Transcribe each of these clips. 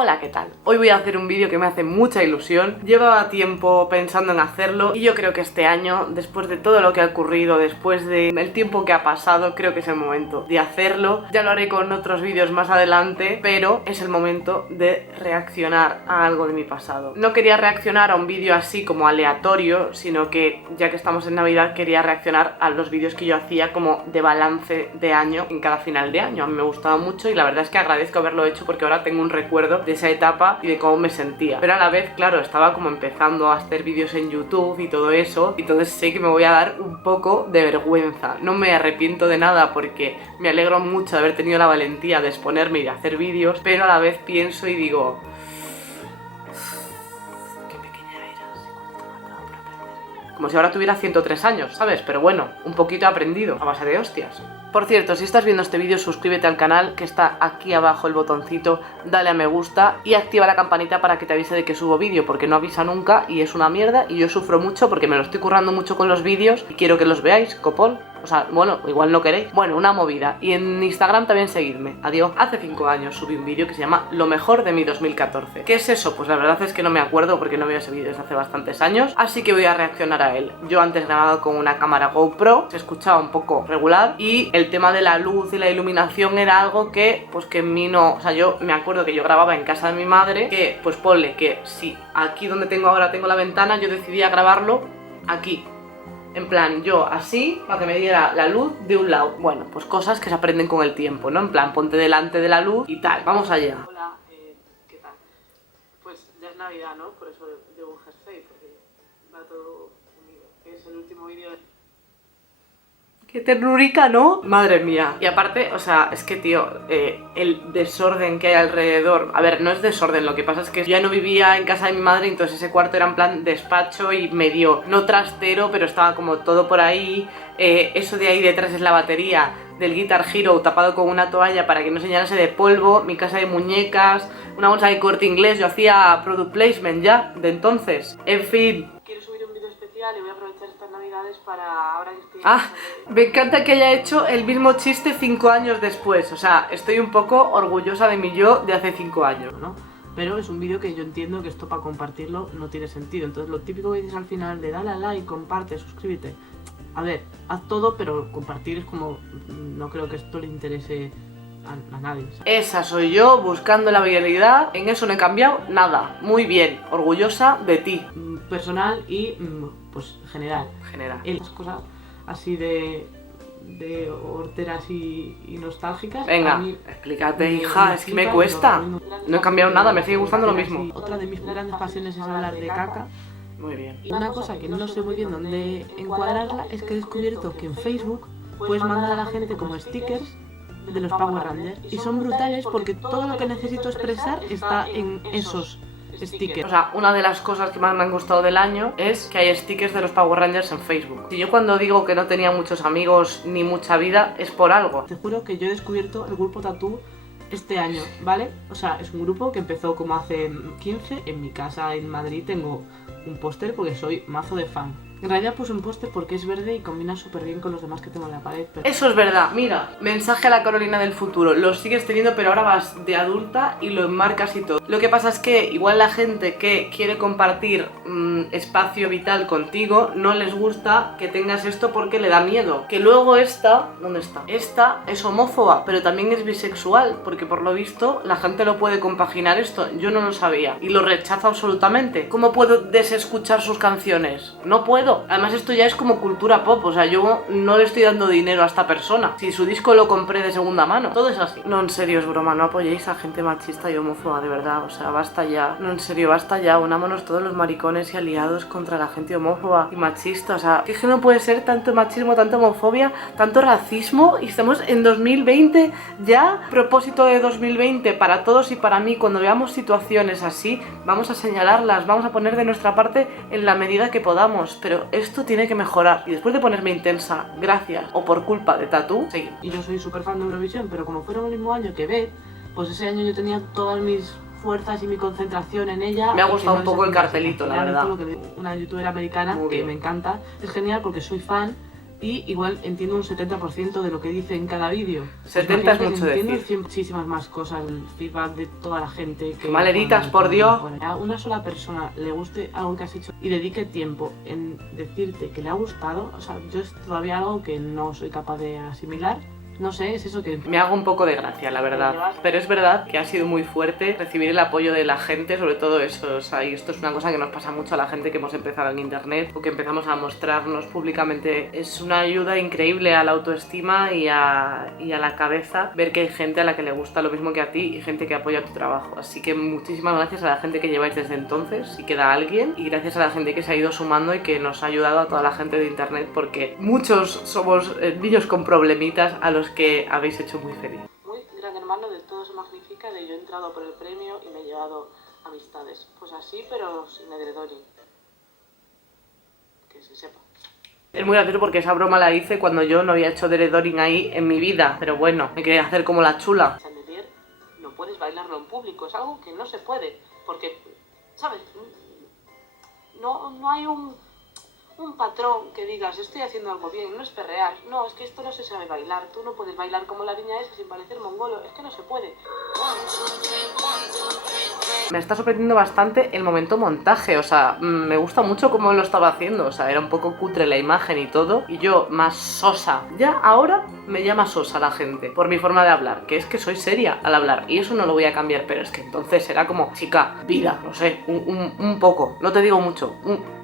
Hola, ¿qué tal? Hoy voy a hacer un vídeo que me hace mucha ilusión. Llevaba tiempo pensando en hacerlo y yo creo que este año, después de todo lo que ha ocurrido, después del tiempo que ha pasado, creo que es el momento de hacerlo. Ya lo haré con otros vídeos más adelante, pero es el momento de reaccionar a algo de mi pasado. No quería reaccionar a un vídeo así como aleatorio, sino que ya que estamos en Navidad quería reaccionar a los vídeos que yo hacía como de balance de año en cada final de año. A mí me gustaba mucho y la verdad es que agradezco haberlo hecho porque ahora tengo un recuerdo de esa etapa y de cómo me sentía, pero a la vez, claro, estaba como empezando a hacer vídeos en YouTube y todo eso, y entonces sé que me voy a dar un poco de vergüenza. No me arrepiento de nada porque me alegro mucho de haber tenido la valentía de exponerme y de hacer vídeos, pero a la vez pienso y digo, qué pequeña eras y cuánto te faltaba por aprender. Como si ahora tuviera 103 años, ¿sabes? Pero bueno, un poquito he aprendido a base de hostias. Por cierto, si estás viendo este vídeo, suscríbete al canal, que está aquí abajo el botoncito, dale a me gusta y activa la campanita para que te avise de que subo vídeo, porque no avisa nunca y es una mierda y yo sufro mucho porque me lo estoy currando mucho con los vídeos y quiero que los veáis, copón. O sea, bueno, igual no queréis. Bueno, una movida. Y en Instagram también seguidme. Adiós. Hace 5 años subí un vídeo que se llama Lo mejor de mi 2014. ¿Qué es eso? Pues la verdad es que no me acuerdo porque no veo ese vídeo desde hace bastantes años. Así que voy a reaccionar a él. Yo antes grababa con una cámara GoPro, se escuchaba un poco regular y el tema de la luz y la iluminación era algo que, pues que en mí no... O sea, yo me acuerdo que yo grababa en casa de mi madre, que pues ponle que si aquí donde tengo ahora tengo la ventana, yo decidía grabarlo aquí. En plan, yo así, para que me diera la luz de un lado. Bueno, pues cosas que se aprenden con el tiempo, ¿no? En plan, ponte delante de la luz y tal. Vamos allá. Hola, ¿qué tal? Pues ya es Navidad, ¿no? Por eso debo un jersey, porque va todo unido. Es el último vídeo de... ¡Qué ternurica!, ¿no? Madre mía. Y aparte, o sea, es que, tío, el desorden que hay alrededor... A ver, no es desorden, lo que pasa es que yo ya no vivía en casa de mi madre, entonces ese cuarto era en plan despacho y medio, no trastero, pero estaba como todo por ahí. Eso de ahí detrás es la batería del Guitar Hero tapado con una toalla para que no se llenase de polvo, mi casa de muñecas, una bolsa de Corte Inglés. Yo hacía product placement ya, de entonces. En fin. Quiero subir un vídeo especial y voy a aprovechar estas navidades para ahora que estoy... me encanta que haya hecho el mismo chiste 5 años después. O sea, estoy un poco orgullosa de mi yo de hace 5 años, ¿no? Pero es un vídeo que yo entiendo que esto para compartirlo no tiene sentido. Entonces lo típico que dices al final de dale a like, comparte, suscríbete. A ver, haz todo, pero compartir es como... No creo que esto le interese a nadie. Esa soy yo, buscando la viralidad. En eso no he cambiado nada. Muy bien, orgullosa de ti. Personal y, pues, general. Las cosas así de horteras y nostálgicas. Venga, explícate, hija, es que me cuesta. No he cambiado nada, me sigue gustando lo mismo. Otra de mis grandes pasiones es hablar de caca. Muy bien. Y una cosa que no sé muy bien dónde encuadrarla es que he descubierto que en Facebook puedes mandar a la gente como stickers de los Power Rangers y son brutales porque todo lo que necesito expresar está en esos stickers. O sea, una de las cosas que más me han gustado del año es que hay stickers de los Power Rangers en Facebook. Si yo cuando digo que no tenía muchos amigos ni mucha vida es por algo. Te juro que yo he descubierto el grupo Tatú este año, ¿vale? O sea, es un grupo que empezó como hace 15. En mi casa en Madrid tengo un póster porque soy mazo de fan. En realidad puse un póster porque es verde y combina súper bien con los demás que tengo en la pared, pero... Eso es verdad, mira, mensaje a la Carolina del futuro. Lo sigues teniendo, pero ahora vas de adulta y lo enmarcas y todo. Lo que pasa es que igual la gente que quiere compartir espacio vital contigo no les gusta que tengas esto porque le da miedo. Que luego esta... ¿Dónde está? Esta es homófoba, pero también es bisexual, porque por lo visto la gente lo puede compaginar esto. Yo no lo sabía y lo rechazo absolutamente. ¿Cómo puedo desescuchar sus canciones? No puedo. Además esto ya es como cultura pop, o sea, yo no le estoy dando dinero a esta persona. Si su disco lo compré de segunda mano, todo es así. No, en serio, es broma, no apoyéis a gente machista y homófoba, de verdad, o sea, basta ya. No, en serio, basta ya, unámonos todos los maricones y aliados contra la gente homófoba y machista, o sea, es que no puede ser tanto machismo, tanta homofobia, tanto racismo y estamos en 2020 ya. Propósito de 2020 para todos y para mí, cuando veamos situaciones así, vamos a señalarlas, vamos a poner de nuestra parte en la medida que podamos, pero esto tiene que mejorar. Y después de ponerme intensa gracias o por culpa de Tatú, seguimos. Y yo soy súper fan de Eurovisión, pero como fueron el mismo año que Beth, pues ese año yo tenía todas mis fuerzas y mi concentración en ella. Me ha gustado un poco el cartelito, la verdad. Una youtuber americana que me encanta. Es genial porque soy fan y igual entiendo un 70% de lo que dice en cada vídeo. 70 es mucho entiendo decir. muchísimas más cosas, el feedback de toda la gente. Que mal editas, por Dios. A una sola persona le guste algo que has hecho y dedique tiempo en decirte que le ha gustado, o sea, yo es todavía algo que no soy capaz de asimilar. No sé, es eso que... Me hago un poco de gracia, la verdad. Pero es verdad que ha sido muy fuerte recibir el apoyo de la gente, sobre todo eso. O sea, y esto es una cosa que nos pasa mucho a la gente que hemos empezado en internet o que empezamos a mostrarnos públicamente. Es una ayuda increíble a la autoestima y a la cabeza ver que hay gente a la que le gusta lo mismo que a ti y gente que apoya tu trabajo. Así que muchísimas gracias a la gente que lleváis desde entonces, si queda alguien, y gracias a la gente que se ha ido sumando y que nos ha ayudado a toda la gente de internet, porque muchos somos niños con problemitas a los que habéis hecho muy feliz. Muy gran hermano de Todo se magnifica, de yo he entrado por el premio y me he llevado amistades. Pues así, pero sin edredoning. Que se sepa. Es muy gracioso porque esa broma la hice cuando yo no había hecho edredoning ahí en mi vida, pero bueno, me quería hacer como la chula. Chandelier, no puedes bailarlo en público, es algo que no se puede, porque, ¿sabes? No hay un patrón que digas, estoy haciendo algo bien, no es perrear, no, es que esto no se sabe bailar, tú no puedes bailar como la niña esa sin parecer mongolo, es que no se puede. Me está sorprendiendo bastante el momento montaje, o sea, me gusta mucho cómo lo estaba haciendo, o sea, era un poco cutre la imagen y todo, y yo más sosa. Ya ahora me llama sosa la gente, por mi forma de hablar, que es que soy seria al hablar, y eso no lo voy a cambiar, pero es que entonces era como, chica, vida, no sé, un poco, no te digo mucho,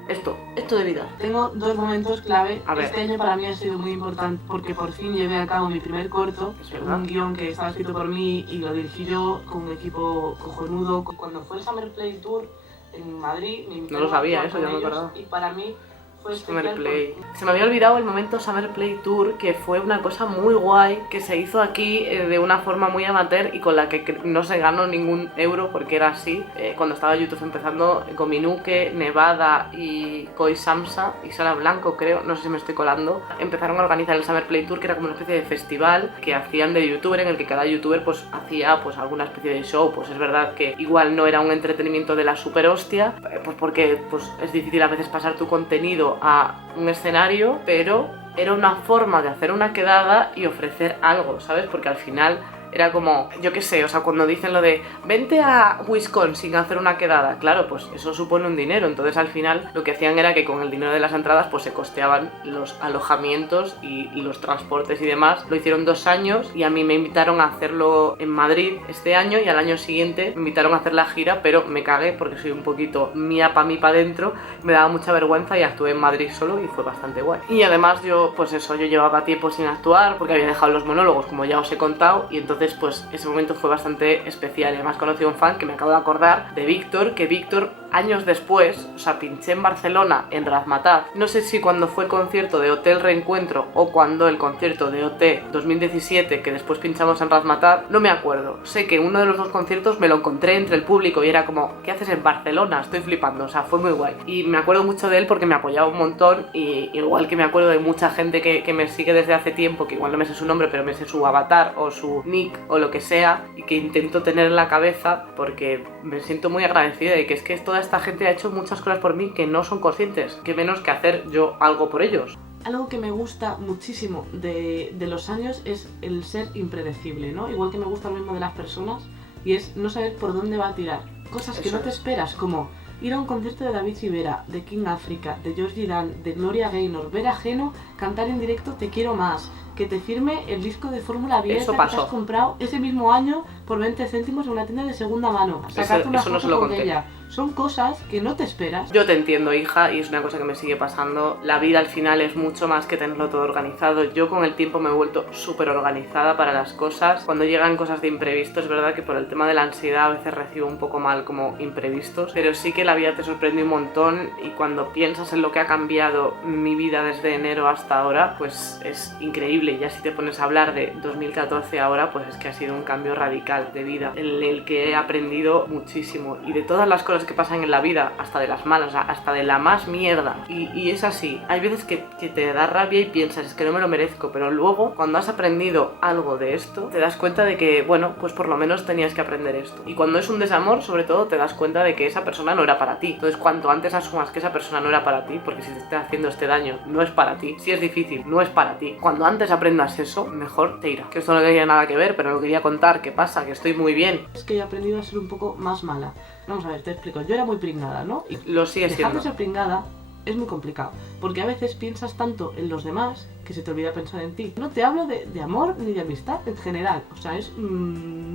esto de vida. Tengo dos momentos clave. A ver. Este año para mí ha sido muy importante porque por fin llevé a cabo mi primer corto, un guión que estaba escrito por mí y lo dirigí yo con un equipo cojonudo. Cuando fue el Summer Play Tour en Madrid, me invitaron No lo sabía, a eso ya me acordaba. y para mí fue Summer especial Play. Se me había olvidado el momento Summer Play Tour, que fue una cosa muy guay, que se hizo aquí de una forma muy amateur y con la que no se ganó ningún euro, porque era así. Cuando estaba YouTube empezando, Gominuke, Nevada y Koi Samsa y Sara Blanco, creo, no sé si me estoy colando, empezaron a organizar el Summer Play Tour, que era como una especie de festival que hacían de youtuber, en el que cada youtuber pues hacía pues alguna especie de show. Pues es verdad que igual no era un entretenimiento de la super hostia, pues porque pues es difícil a veces pasar tu contenido a un escenario, pero era una forma de hacer una quedada y ofrecer algo, ¿sabes? Porque al final era como, yo qué sé, o sea, cuando dicen lo de vente a Wisconsin a hacer una quedada, claro, pues eso supone un dinero, entonces al final lo que hacían era que con el dinero de las entradas pues se costeaban los alojamientos y los transportes y demás. Lo hicieron 2 años y a mí me invitaron a hacerlo en Madrid este año y al año siguiente me invitaron a hacer la gira, pero me cagué porque soy un poquito mía pa' mí pa' dentro, me daba mucha vergüenza y actué en Madrid solo y fue bastante guay. Y además yo, pues eso, yo llevaba tiempo sin actuar porque había dejado los monólogos, como ya os he contado, y entonces pues ese momento fue bastante especial. Y además conocí a un fan que me acabo de acordar, de Víctor, que Víctor años después, o sea, pinché en Barcelona en Razmataz, no sé si cuando fue el concierto de Hotel Reencuentro o cuando el concierto de OT 2017 que después pinchamos en Razmataz, no me acuerdo. Sé que uno de los dos conciertos me lo encontré entre el público y era como, ¿qué haces en Barcelona? Estoy flipando, o sea, fue muy guay. Y me acuerdo mucho de él porque me apoyaba un montón, y igual que me acuerdo de mucha gente que me sigue desde hace tiempo, que igual no me sé su nombre, pero me sé su avatar o su nick o lo que sea, y que intento tener en la cabeza porque me siento muy agradecida y que es que toda esta gente ha hecho muchas cosas por mí que no son conscientes, que menos que hacer yo algo por ellos. Algo que me gusta muchísimo de los años es el ser impredecible, ¿no? Igual que me gusta lo mismo de las personas, y es no saber por dónde va a tirar. Cosas que no te esperas, como ir a un concierto de David Rivera, de King Africa, de Georgie Dan, de Gloria Gaynor, ver a Geno cantar en directo Te quiero más, que te firme el disco de Fórmula Abierta que te has comprado ese mismo año por 20 céntimos en una tienda de segunda mano, sacarte una foto con ella. Son cosas que no te esperas. Yo te entiendo, hija, y es una cosa que me sigue pasando. La vida al final es mucho más que tenerlo todo organizado. Yo con el tiempo me he vuelto súper organizada para las cosas. Cuando llegan cosas de imprevisto, es verdad que por el tema de la ansiedad a veces recibo un poco mal como imprevistos, pero sí que la vida te sorprende un montón, y cuando piensas en lo que ha cambiado mi vida desde enero hasta ahora, pues es increíble. increíble. Y ya si te pones a hablar de 2014 ahora, pues es que ha sido un cambio radical de vida, en el que he aprendido muchísimo. Y de todas las cosas que pasan en la vida, hasta de las malas, o sea, hasta de la más mierda. Y es así. Hay veces que te da rabia y piensas, es que no me lo merezco. Pero luego, cuando has aprendido algo de esto, te das cuenta de que, bueno, pues por lo menos tenías que aprender esto. Y cuando es un desamor, sobre todo, te das cuenta de que esa persona no era para ti. Entonces, cuanto antes asumas que esa persona no era para ti, porque si te está haciendo este daño, no es para ti. Si es difícil, no es para ti. Cuando antes aprendas eso, mejor te irá. Que esto no tenía nada que ver, pero lo quería contar. ¿Qué pasa? Que estoy muy bien. Es que he aprendido a ser un poco más mala. Vamos a ver, te explico. Yo era muy pringada, ¿no? Y lo sigue dejar siendo. de ser pringada es muy complicado, porque a veces piensas tanto en los demás que se te olvida pensar en ti. No te hablo de amor ni de amistad en general, o sea, es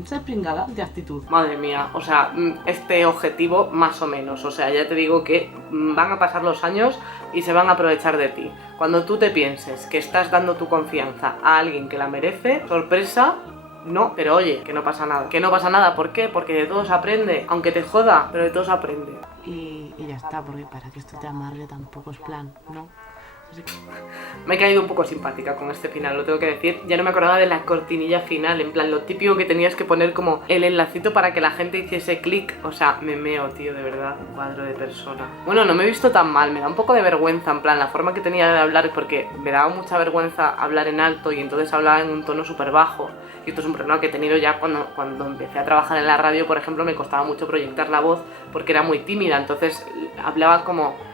ser pringada de actitud. Madre mía, o sea, este objetivo más o menos, o sea, ya te digo que van a pasar los años y se van a aprovechar de ti. Cuando tú te pienses que estás dando tu confianza a alguien que la merece, sorpresa, no, pero oye, que no pasa nada. Que no pasa nada, ¿por qué? Porque de todo se aprende, aunque te joda, pero de todo se aprende. Y ya está, porque para que esto te amarre tampoco es plan, ¿no? Así que... Me he caído un poco simpática con este final, lo tengo que decir. Ya no me acordaba de la cortinilla final, en plan, lo típico que tenías que poner como el enlacito para que la gente hiciese clic. O sea, me meo, tío, de verdad, un cuadro de persona. Bueno, no me he visto tan mal, me da un poco de vergüenza, en plan, la forma que tenía de hablar, porque me daba mucha vergüenza hablar en alto y entonces hablaba en un tono súper bajo. Y esto es un problema que he tenido ya cuando empecé a trabajar en la radio, por ejemplo, me costaba mucho proyectar la voz porque era muy tímida, entonces hablaba como...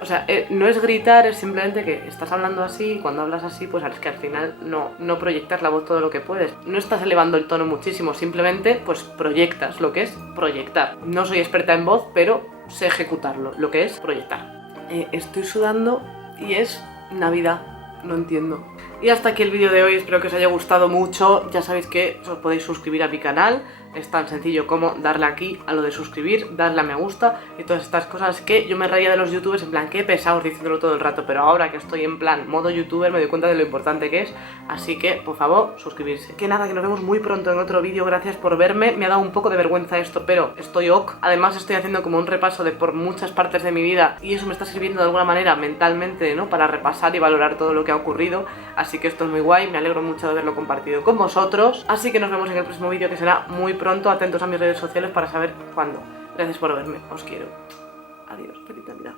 O sea, no es gritar, es simplemente que estás hablando así y cuando hablas así, pues es que al final no proyectas la voz todo lo que puedes. No estás elevando el tono muchísimo, simplemente pues proyectas lo que es proyectar. No soy experta en voz, pero sé ejecutarlo, lo que es proyectar. Estoy sudando y es Navidad, no entiendo. Y hasta aquí el vídeo de hoy, espero que os haya gustado mucho. Ya sabéis que os podéis suscribir a mi canal. Es tan sencillo como darle aquí a lo de suscribir, darle a me gusta y todas estas cosas que yo me reía de los youtubers en plan, qué pesados diciéndolo todo el rato, pero ahora que estoy en plan modo youtuber me doy cuenta de lo importante que es, así que por favor suscribirse. Que nada, que nos vemos muy pronto en otro vídeo, gracias por verme, me ha dado un poco de vergüenza esto, pero estoy ok. Además estoy haciendo como un repaso de por muchas partes de mi vida y eso me está sirviendo de alguna manera mentalmente, ¿no? Para repasar y valorar todo lo que ha ocurrido, así que esto es muy guay, me alegro mucho de haberlo compartido con vosotros, así que nos vemos en el próximo vídeo que será muy pronto, atentos a mis redes sociales para saber cuándo. Gracias por verme, os quiero. Adiós, feliz Navidad.